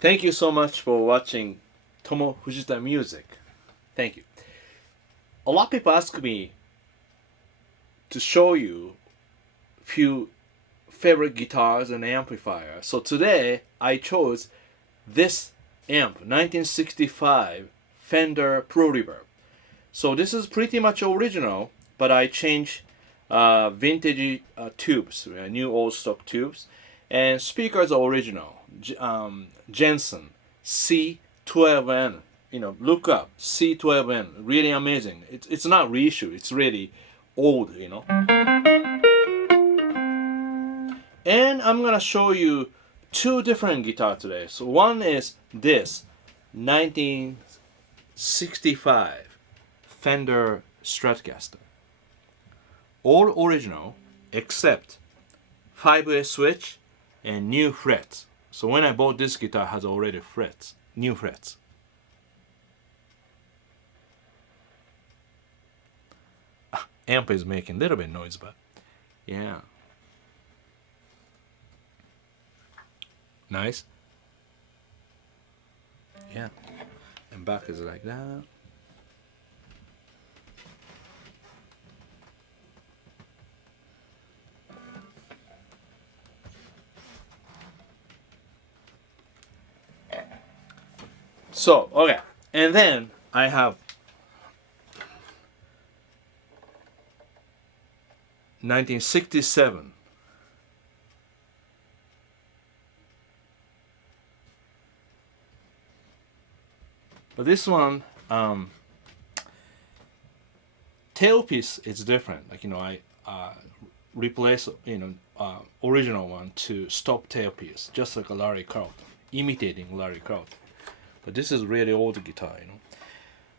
Thank you so much for watching Tomo Fujita music. Thank you. A lot of people ask me to show you few favorite guitars and amplifiers. So today I chose this amp, 1965 Fender Pro Reverb. So this is pretty much original, but I changed vintage tubes, new old stock tubes, and speakers are original. Jensen C12N. Look up C12N. Really amazing. It's not reissue. It's really old. And I'm gonna show you two different guitars today. So one is this 1965 Fender Stratocaster. All original except 5-way switch and new frets. So when I bought this guitar, it has already frets, new frets. Amp is making a little bit noise, but yeah. Nice. Yeah. And back is like that. So, okay. And then I have 1967 but this one tailpiece is different. I replace original one to stop tailpiece, just like a Larry Kraut, imitating Larry Kraut. But this is really old guitar.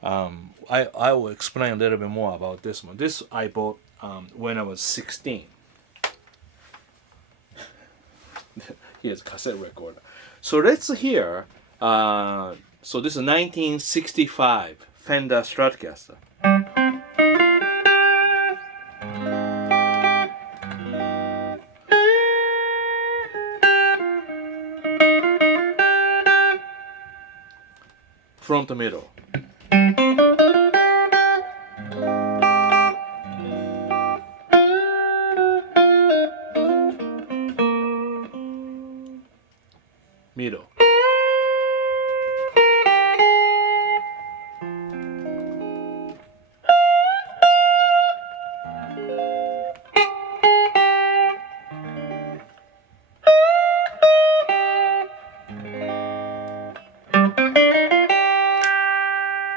I will explain a little bit more about this one. This I bought when I was 16. Here's a cassette recorder. So let's hear. So this is 1965 Fender Stratocaster. From the middle. Middle.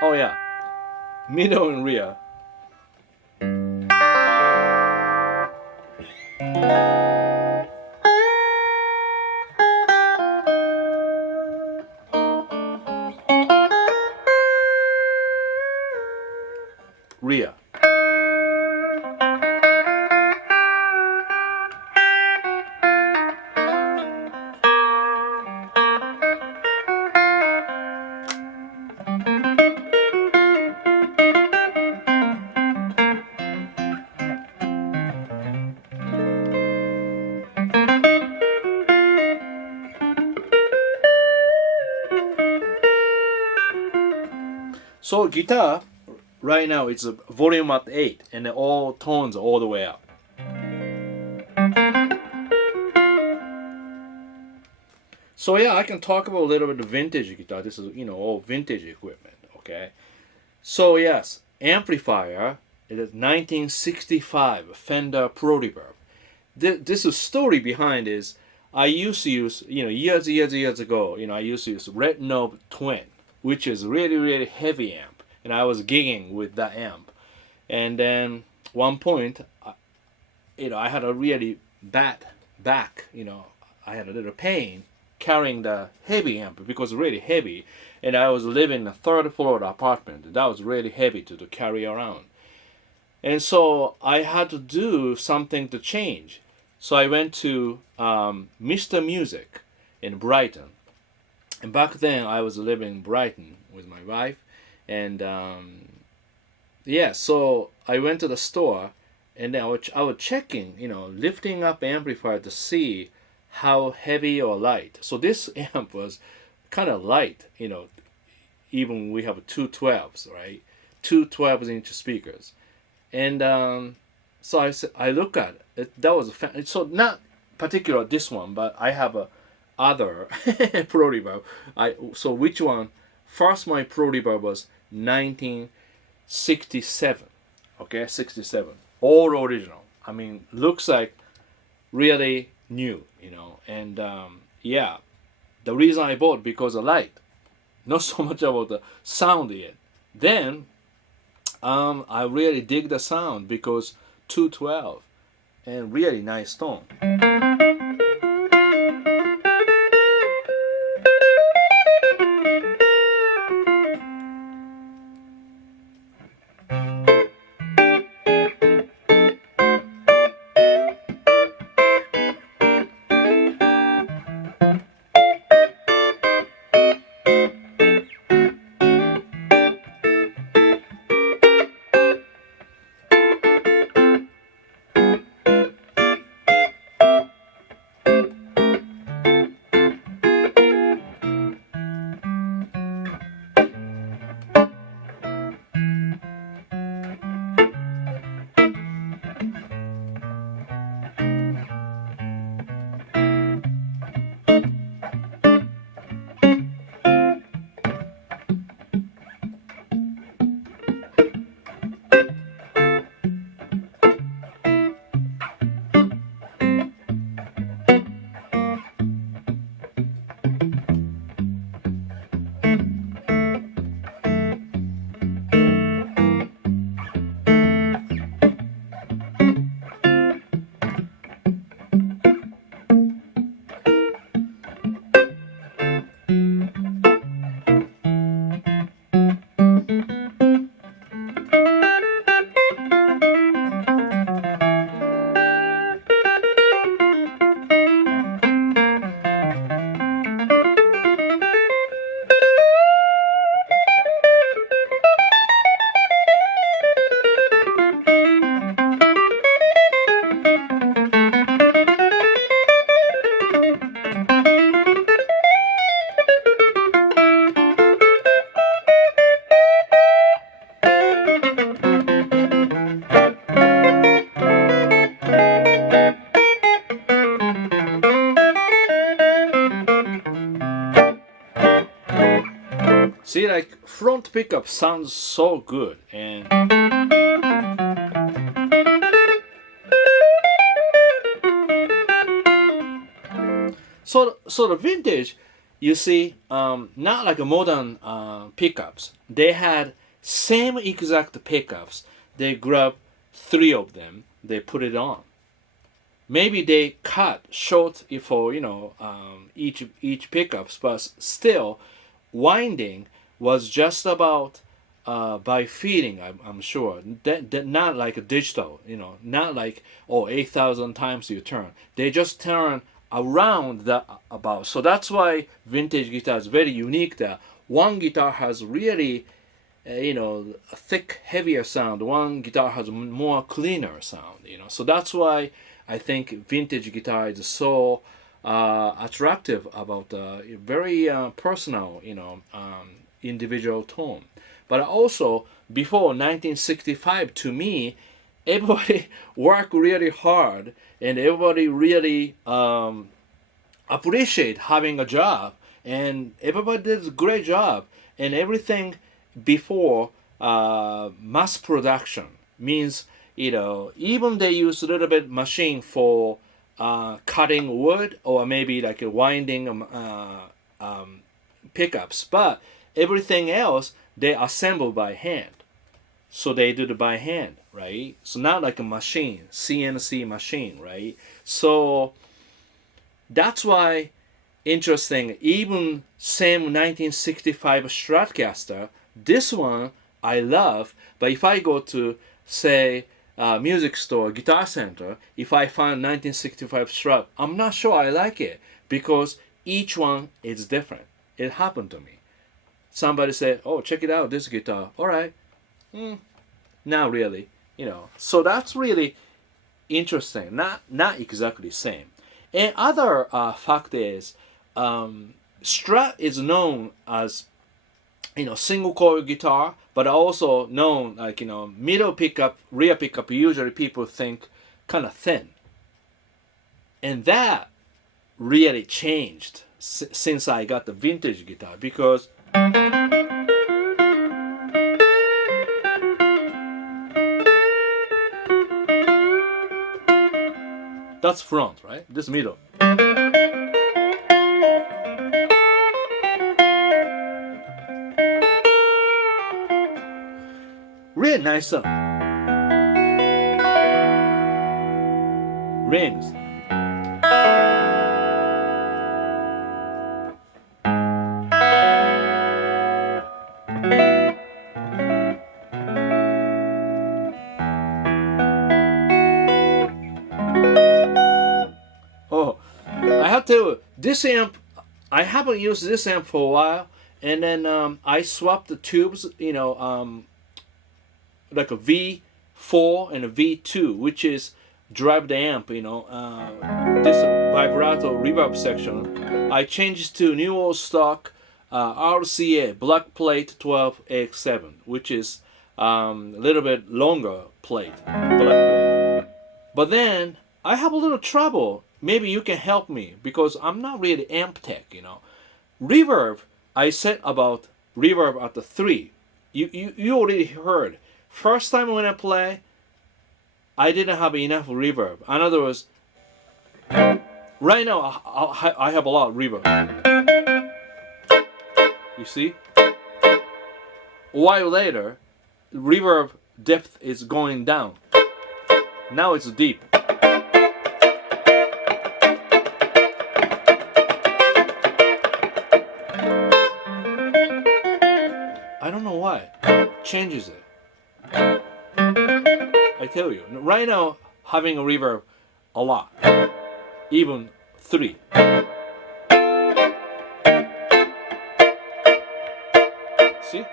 Oh yeah, middle and rear. Rear. So guitar right now it's a volume at 8 and all tones all the way up. So yeah, I can talk about a little bit of vintage guitar. This is all vintage equipment. Okay. So yes, amplifier. It is 1965 Fender Pro Reverb. This is story behind is I used to use years ago. I used to use Red Knob Twin, which is really heavy amp, and I was gigging with that amp. And then one point, I had a really bad back. I had a little pain carrying the heavy amp because it's really heavy, and I was living in a third floor apartment. That was really heavy to carry around, and so I had to do something to change. So I went to Mr. Music in Brighton. And back then, I was living in Brighton with my wife, and so I went to the store, and then I was checking, lifting up amplifier to see how heavy or light. So this amp was kind of light, even we have two 12s, right? Two 12-inch speakers. And so I look at it. That was so not particular this one, but I have a other Pro Reverb. So which one? First, my Pro Reverb was 1967. Okay, 67. All original. I mean, looks like really new, And yeah, the reason I bought because of light, not so much about the sound yet. Then I really dig the sound because 212 and really nice tone. See, like front pickup sounds so good, and so the vintage, you see, not like a modern pickups. They had same exact pickups. They grab three of them. They put it on. Maybe they cut short for each pickups, but still, winding was just about by feeding. I'm sure that not like a digital, not like 8,000 times you turn. They just turn around that about. So that's why vintage guitar is very unique. That one guitar has really a thick, heavier sound. One guitar has more cleaner sound. So that's why I think vintage guitar is so attractive about very personal, individual tone. But also before 1965, to me, everybody worked really hard and everybody really appreciate having a job, and everybody did a great job, and everything before mass production means even they use a little bit machine for cutting wood or maybe like a winding pickups, but everything else they assemble by hand. So they do it by hand, right? So not like a machine, CNC machine, right? So that's why interesting. Even same 1965 Stratocaster, this one I love, but if I go to say music store, guitar center, if I find 1965 Strut, I'm not sure I like it because each one is different. It happened to me. Somebody said, "Oh, check it out, this guitar." All right, not really, So that's really interesting. Not exactly same. And other fact is, Strut is known as, single coil guitar, but also known like, middle pickup, rear pickup. Usually people think kind of thin, and that really changed since I got the vintage guitar, because that's front, right? This middle. Really nice sound. Rings. Oh, I have to. This amp, I haven't used this amp for a while, and then I swapped the tubes. Like a V4 and a V2, which is drive the amp. This vibrato reverb section, I changed to new old stock RCA black plate 12AX7, which is a little bit longer plate, black plate. But then I have a little trouble. Maybe you can help me, because I'm not really amp tech. Reverb, I said about reverb at the 3. You already heard. First time when I play, I didn't have enough reverb. In other words, right now I have a lot of reverb. You see? A while later, reverb depth is going down. Now it's deep. I don't know why. Changes it. I tell you, right now having a reverb a lot, even 3. See?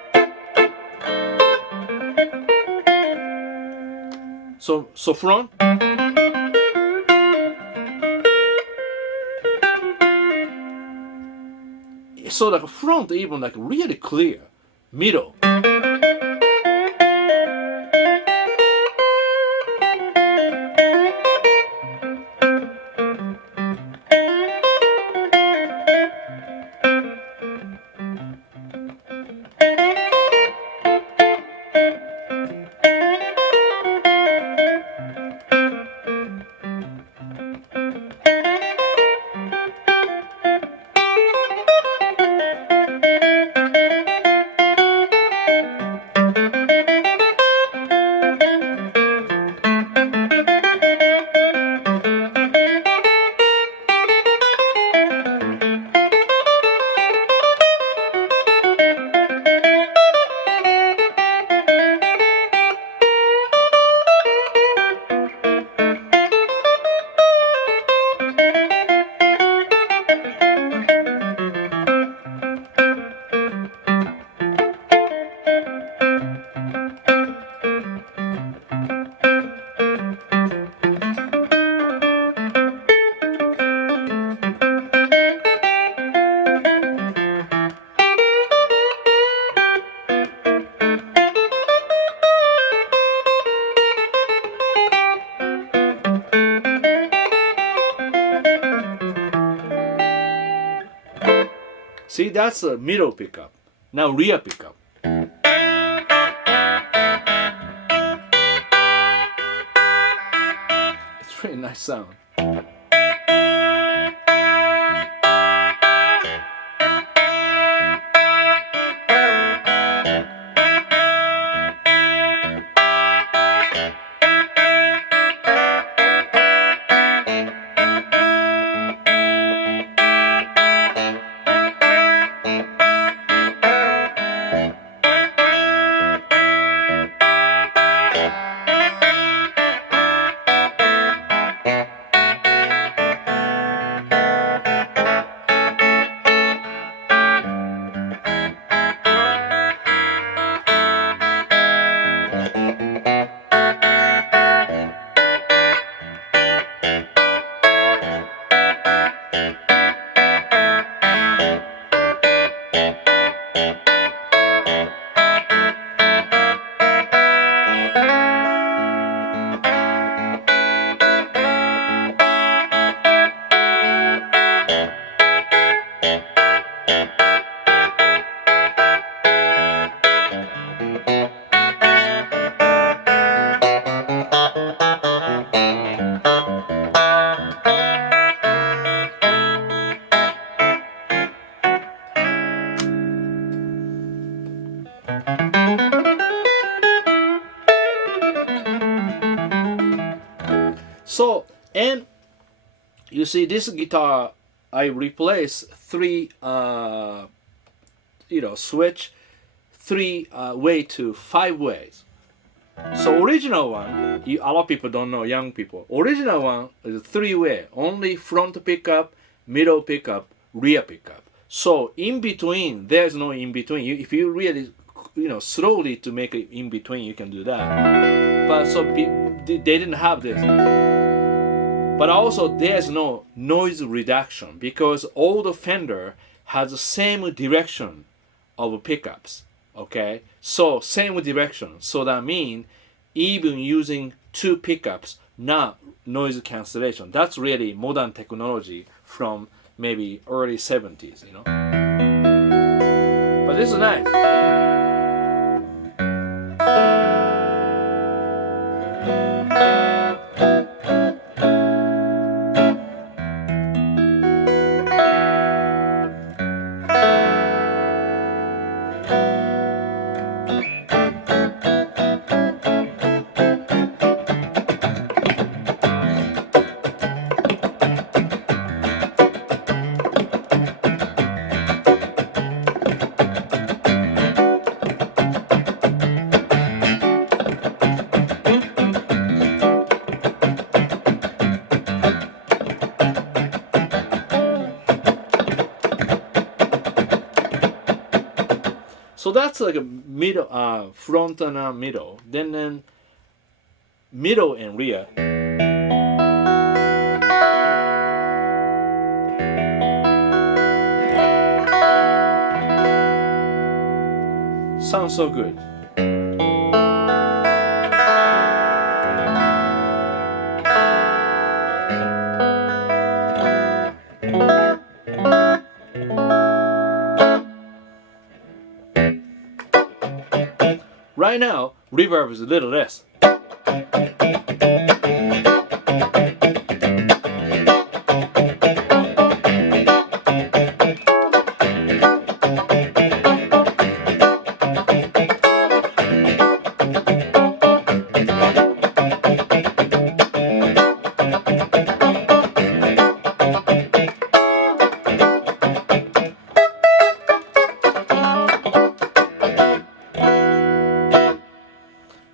So front. So like front even like really clear. Middle. See, that's a middle pickup. Now rear pickup. It's really nice sound. So, and you see this guitar, I replace three, switch 3 way to 5 ways. So original one, a lot of people don't know, young people. Original one is 3 way, only front pickup, middle pickup, rear pickup. So in between, there's no in between. If you really, slowly to make it in between, you can do that. But so they didn't have this. But also there's no noise reduction because all the Fender has the same direction of pickups. Okay, so same direction. So that means even using 2 pickups, not noise cancellation. That's really modern technology from maybe early 70s, But this is nice. So that's like a middle, front and middle. Then middle and rear. Sounds so good. Right now, reverb is a little less.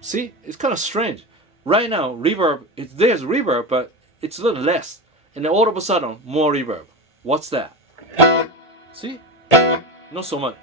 See, it's kind of strange. Right now, reverb, there's reverb, but it's a little less. And then all of a sudden, more reverb. What's that? See? Not so much.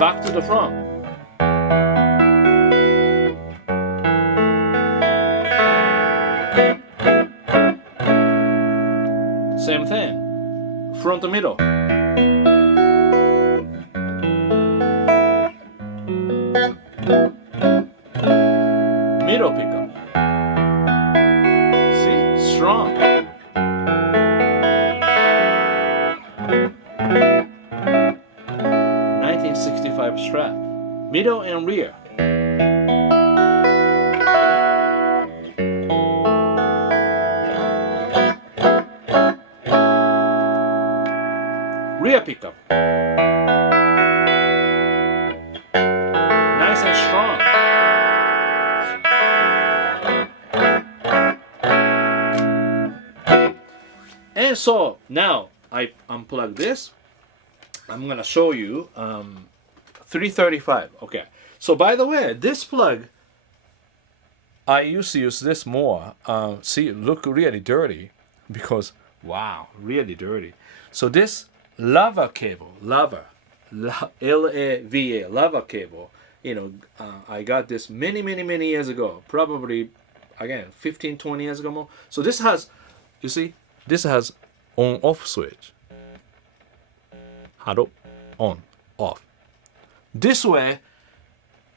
Back to the front. Same thing. Front to middle. Middle pickup. See? Strong. Strut, middle and rear. Rear pickup. Nice and strong. And so now I unplug this. I'm gonna show you 335. Okay. So by the way, this plug, I used to use this more. See, it look really dirty because, wow, really dirty. So this lava cable, L-A-V-A, lava cable, I got this many years ago, probably, again, 15, 20 years ago more. So this has, you see, this has on-off switch. Hello, on, off. This way,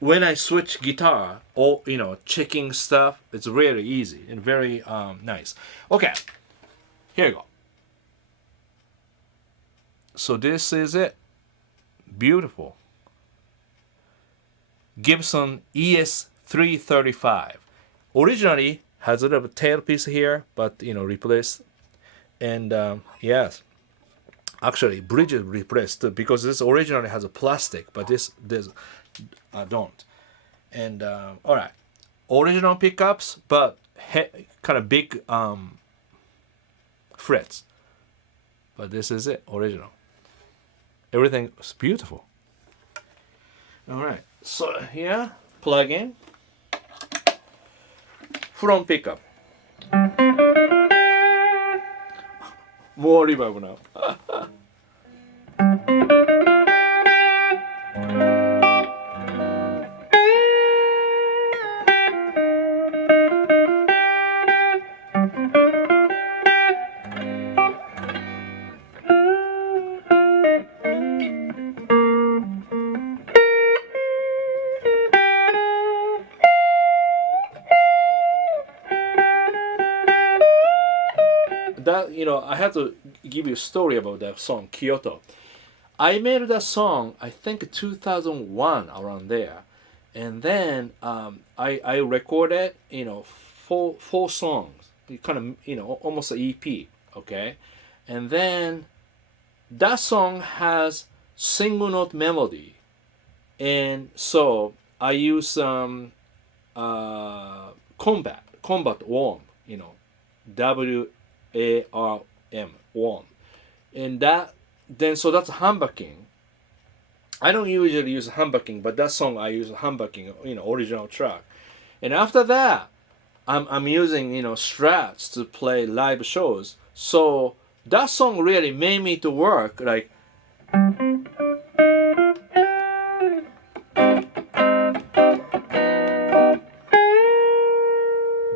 when I switch guitar or checking stuff, it's really easy and very nice. Okay, here you go. So this is it. Beautiful. Gibson ES-335. Originally has a little tailpiece here, but replaced. And yes, actually bridge is replaced too, because this originally has a plastic, but this don't. And all right, original pickups, but kind of big frets. But this is it, original. Everything is beautiful. All right, so here, plug in. Front pickup. More reverb now. That, I have to give you a story about that song, Kyoto. I made that song, I think 2001, around there. And then I recorded, four songs, kind of, almost an EP, okay? And then that song has single note melody. And so I use Combat Warm, WARM, warm. And so that's humbucking. I don't usually use humbucking, but that song I use humbucking, original track. And after that, I'm using, Struts to play live shows. So that song really made me to work like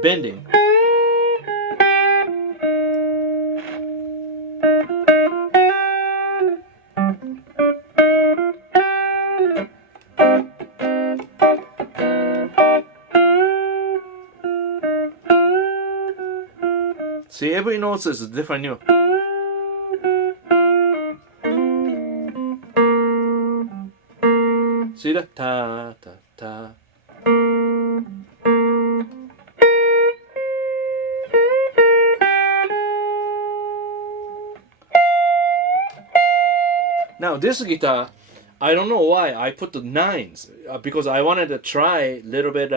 bending. See, every note is a different note. See that? Ta, ta, ta. Now this guitar, I don't know why I put the nines, because I wanted to try a little bit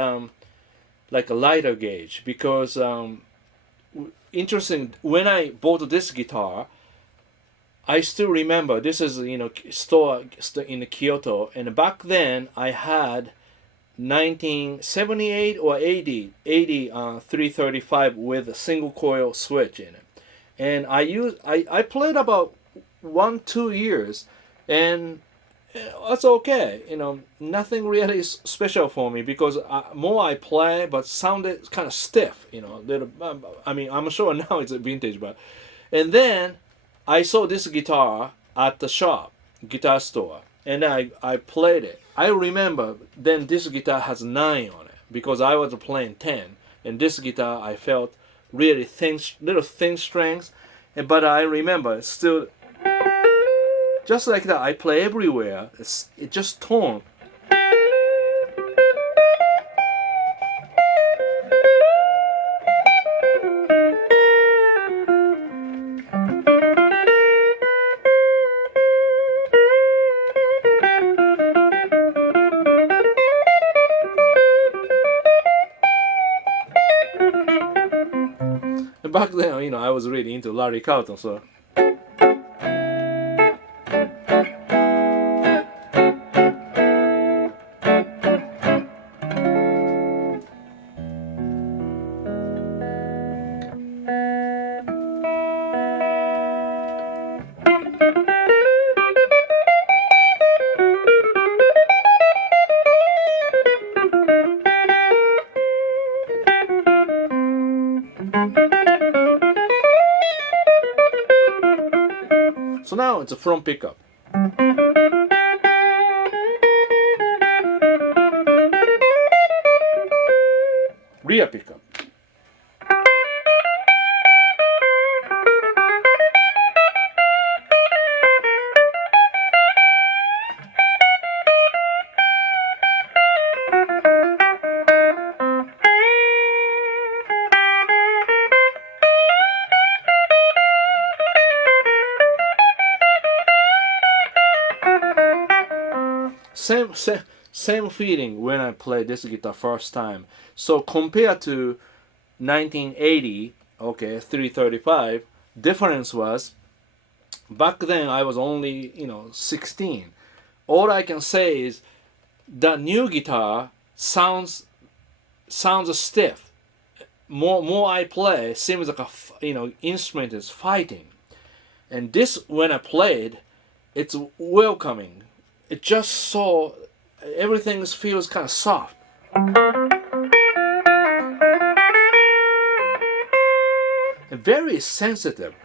like a lighter gauge, because interesting, when I bought this guitar, I still remember this is store in Kyoto, and back then I had 1978 or 80 335 with a single coil switch in it, and I played about 1-2 years, and that's okay. Nothing really special for me, because more I play, but sounded kind of stiff. I mean, I'm sure now it's a vintage, but and then I saw this guitar at the shop, guitar store, and I played it. I remember then this guitar has 9 on it, because I was playing 10, and this guitar I felt really thin, little thin strings, but I remember it's still. Just like that, I play everywhere. It just tone. And back then, I was really into Larry Carlton, so. So now it's a front pickup. Rear pickup. Same feeling when I played this guitar first time. So compared to 1980, okay, 335, difference was back then I was only 16. All I can say is that new guitar sounds stiff. More I play, seems like a instrument is fighting. And this, when I played, it's welcoming. It just so everything feels kind of soft. And very sensitive.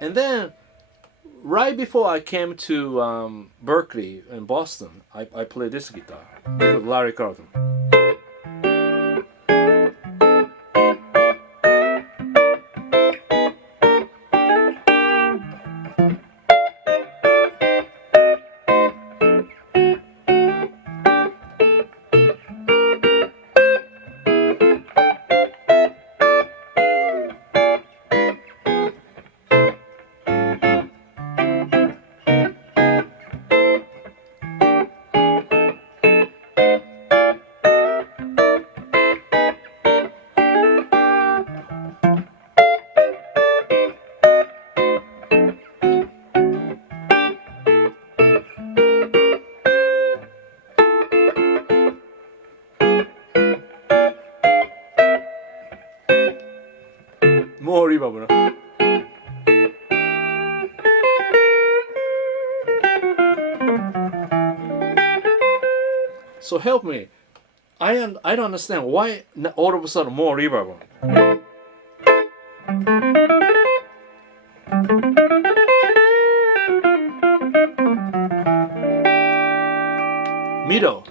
And then right before I came to Berkeley in Boston, I played this guitar with Larry Carlton. More reverb. So help me. I don't understand why all of a sudden more reverb. Middle.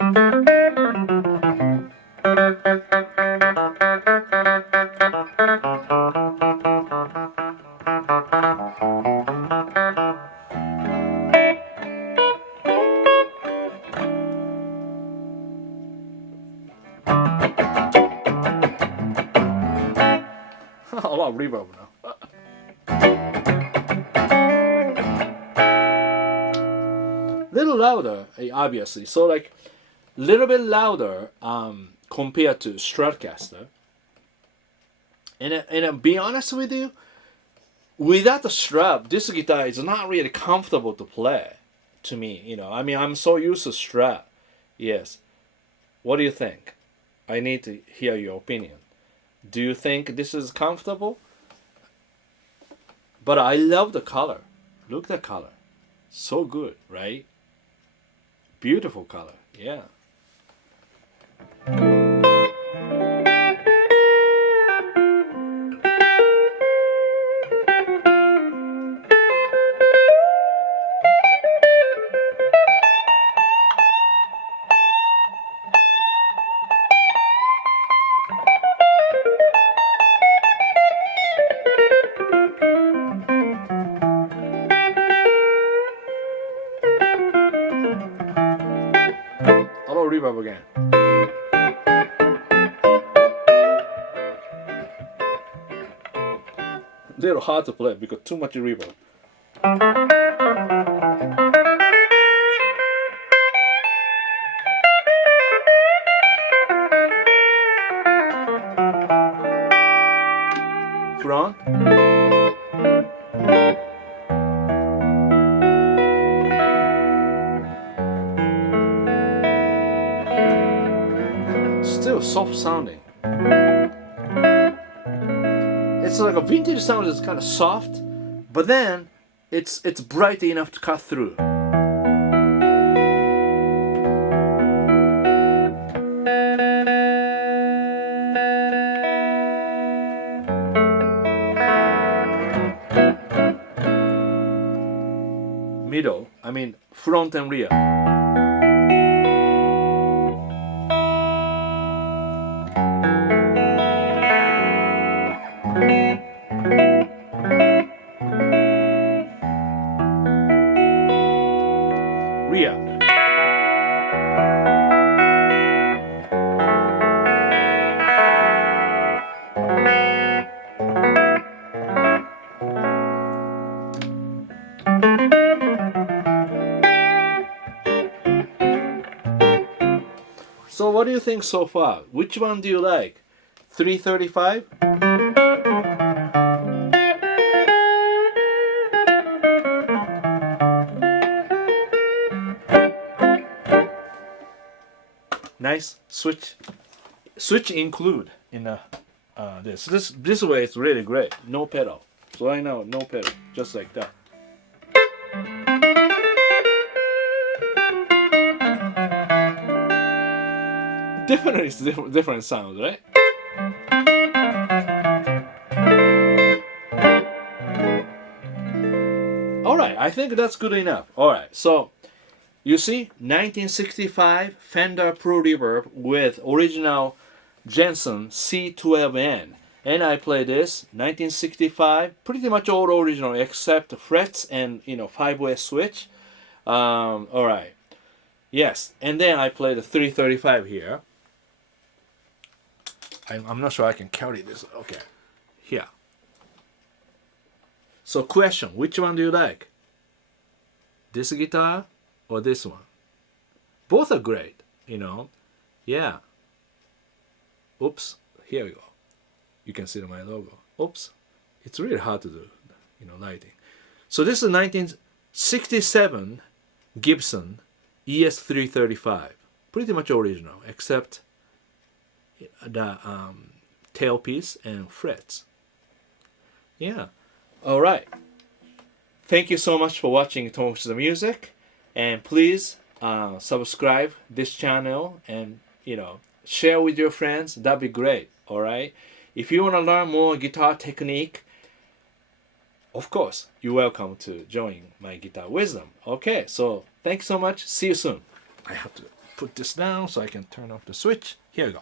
A lot of reverb now. Little louder, obviously. So like, little bit louder compared to Stratocaster. And be honest with you, without the strap, this guitar is not really comfortable to play. To me, I mean, I'm so used to Strat. Yes. What do you think? I need to hear your opinion. Do you think this is comfortable? But I love the color. Look at the color. So good, right? Beautiful color. Yeah. Reverb again. Little hard to play because too much reverb. Front. Still soft sounding. It's like a vintage sound is kind of soft, but then it's bright enough to cut through. I mean front and rear. Rear. So what do you think so far? Which one do you like? 335? Nice switch include in this way. It's really great. No pedal. So right now no pedal, just like that. Definitely it's different sounds, right? Alright, I think that's good enough. Alright, so you see 1965 Fender Pro Reverb with original Jensen C12N. And I play this 1965, pretty much all original except frets and 5-way switch. Alright. Yes, and then I play the 335 here. I'm not sure I can carry this. Okay, here. So question, which one do you like? This guitar or this one? Both are great, Yeah. Oops, here we go. You can see my logo. Oops, it's really hard to do, lighting. So this is 1967 Gibson ES-335. Pretty much original, except the tailpiece and frets. Yeah. All right. Thank you so much for watching Tomo's Music, and please subscribe this channel and share with your friends. That'd be great. All right. If you want to learn more guitar technique, of course you're welcome to join my Guitar Wisdom. Okay. So thanks so much. See you soon. I have to put this down so I can turn off the switch. Here we go.